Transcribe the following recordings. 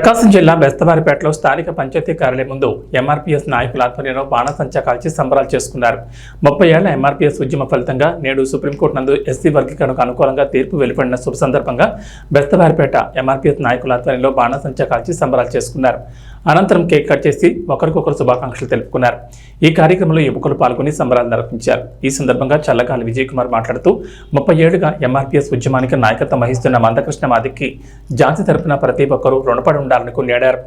ప్రకాశం జిల్లా బెస్తవారిపేటలో స్థానిక పంచాయతీ కార్యాలయం ముందు ఎంఆర్పీఎస్ నాయకుల ఆధ్వర్యంలో బాణసంచా కాల్చి సంబరాలు చేసుకున్నారు. 30 ఏళ్ల ఎంఆర్పీఎస్ ఉద్యమ ఫలితంగా నేడు సుప్రీంకోర్టు నందు ఎస్సీ వర్గీకరణకు అనుకూలంగా తీర్పు వెలువడిన శుభ సందర్భంగా బెస్తవారిపేట ఎంఆర్పీఎస్ నాయకుల ఆధ్వర్యంలో బాణసంచా కాల్చి సంబరాలు చేసుకున్నారు. అనంతరం కేక్ కట్ చేసి ఒకరికొకరు శుభాకాంక్షలు తెలుపుకున్నారు. ఈ కార్యక్రమంలో యువకులు పాల్గొని సంబరాలు నిర్వహించారు. ఈ సందర్భంగా చల్లగాలి విజయ్ కుమార్ మాట్లాడుతూ 30 ఏళ్లుగా ఎంఆర్పీఎస్ ఉద్యమానికి నాయకత్వం వహిస్తున్న మందకృష్ణ మాదిక్కి జాతి తరపున ప్రతి ఒక్కరూ రుణపడి ఉండాలని కొనియాడారు.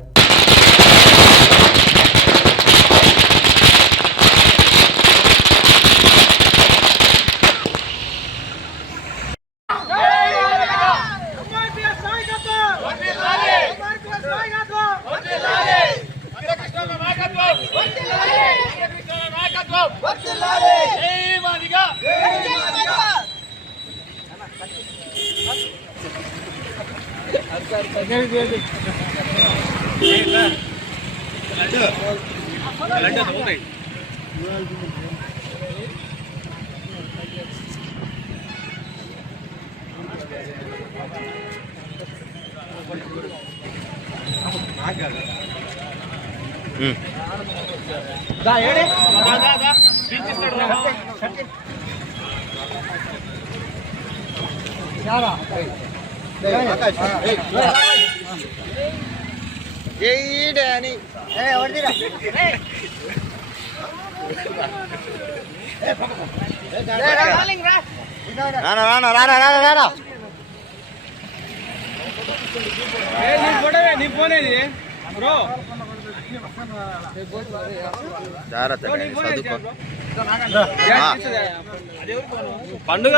పండుగ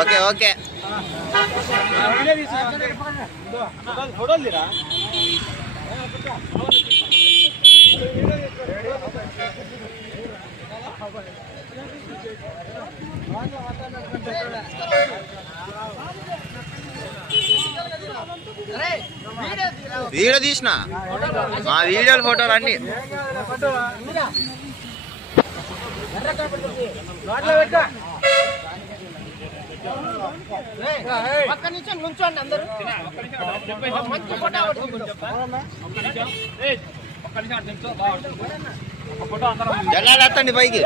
ఓకే ఓకే వీడియో తీసిన మా వీడియోలు ఫోటోలు అన్ని జెండాలు ఎత్తండి పైకి.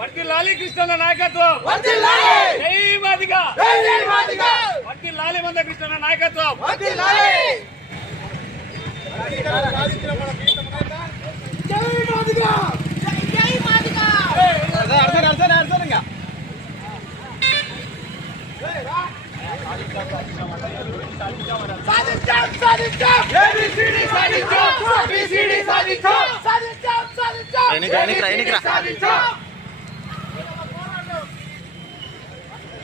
వర్ధిల్లాలి కృష్ణన్న నాయకత్వం, జై మాదిగా, వర్ధిల్లాలి మందకృష్ణన్న నాయకత్వం. ఎన్నికరా